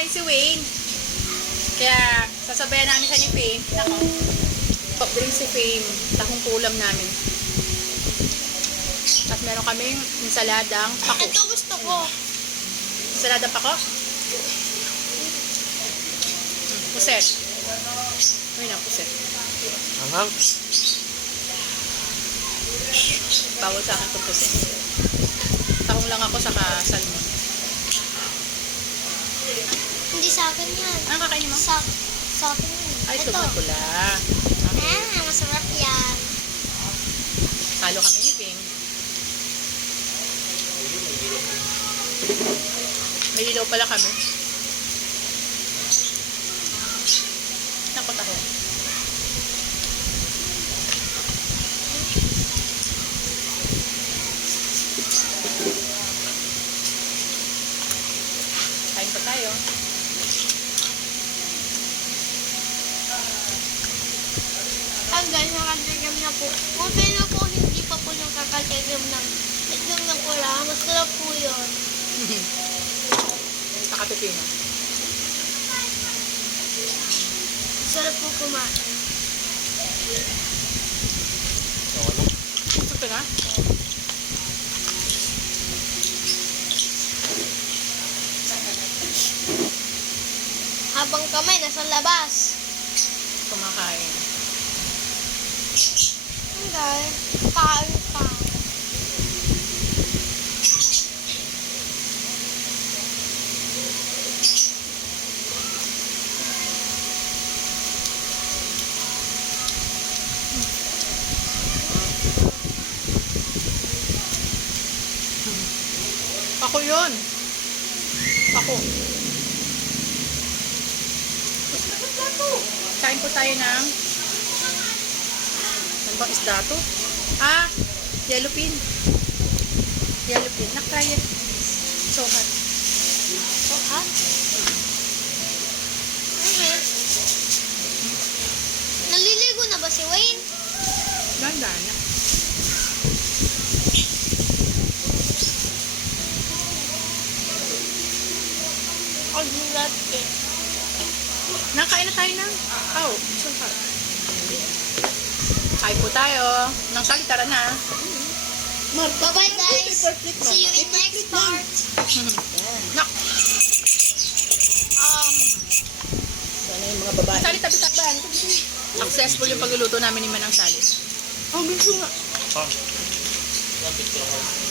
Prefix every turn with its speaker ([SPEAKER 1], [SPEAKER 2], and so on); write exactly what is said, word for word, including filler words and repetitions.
[SPEAKER 1] kakain si Wayne. Kaya, sasabayan namin siya ni Fame. Nako. Pag-drink si Fame. Tahong kulam namin. At meron kaming ensaladang pako.
[SPEAKER 2] Ito gusto ko.
[SPEAKER 1] Ensaladang pako? Hmm, puset. Ayun ang puset.
[SPEAKER 3] Anghang.
[SPEAKER 1] Bawal sa akin itong puset. Tahong lang ako saka salmon.
[SPEAKER 2] Hindi sa akin yan.
[SPEAKER 1] Ano kakainin mo?
[SPEAKER 2] Sa, sa akin yan.
[SPEAKER 1] Ay, ito
[SPEAKER 2] Ito.
[SPEAKER 1] ba pula?
[SPEAKER 2] Ah, masarap yan.
[SPEAKER 1] Salo kami ni Fame. May ilaw pala kami. Naku, taho. Kain pa tayo.
[SPEAKER 2] Ah, guys, nakatigam na po. Kung sino po hindi pa po yung kakatigam ng itlog ng pula, masarap po yun.
[SPEAKER 1] Nakapipino.
[SPEAKER 2] Masarap po kumain.
[SPEAKER 1] Ito na?
[SPEAKER 2] Habang kamay nasa labas.
[SPEAKER 1] Kumakain.
[SPEAKER 2] Ang guys, kain pa.
[SPEAKER 1] Ako yun. Ako. Kain po tayo ng ano bang isda to? Ah, yellowfin. Yellowfin. Nakaya. So hot.
[SPEAKER 2] So, ha? Okay. Naliligo na ba si Wayne?
[SPEAKER 1] Ganda na.
[SPEAKER 2] Ang gulat eh.
[SPEAKER 1] Nakain na tayo ng. Oh, so hot. Kain po tayo. Nang sali, tara na.
[SPEAKER 2] Bye-bye guys. See you in next part.
[SPEAKER 1] Nak. Um,
[SPEAKER 3] Sana yung mga babae.
[SPEAKER 1] sali tabi takban. Successful yung pagluluto namin ni Manang Sali.
[SPEAKER 3] Oh, gusto nga.
[SPEAKER 4] Ah. Lapit ko lang.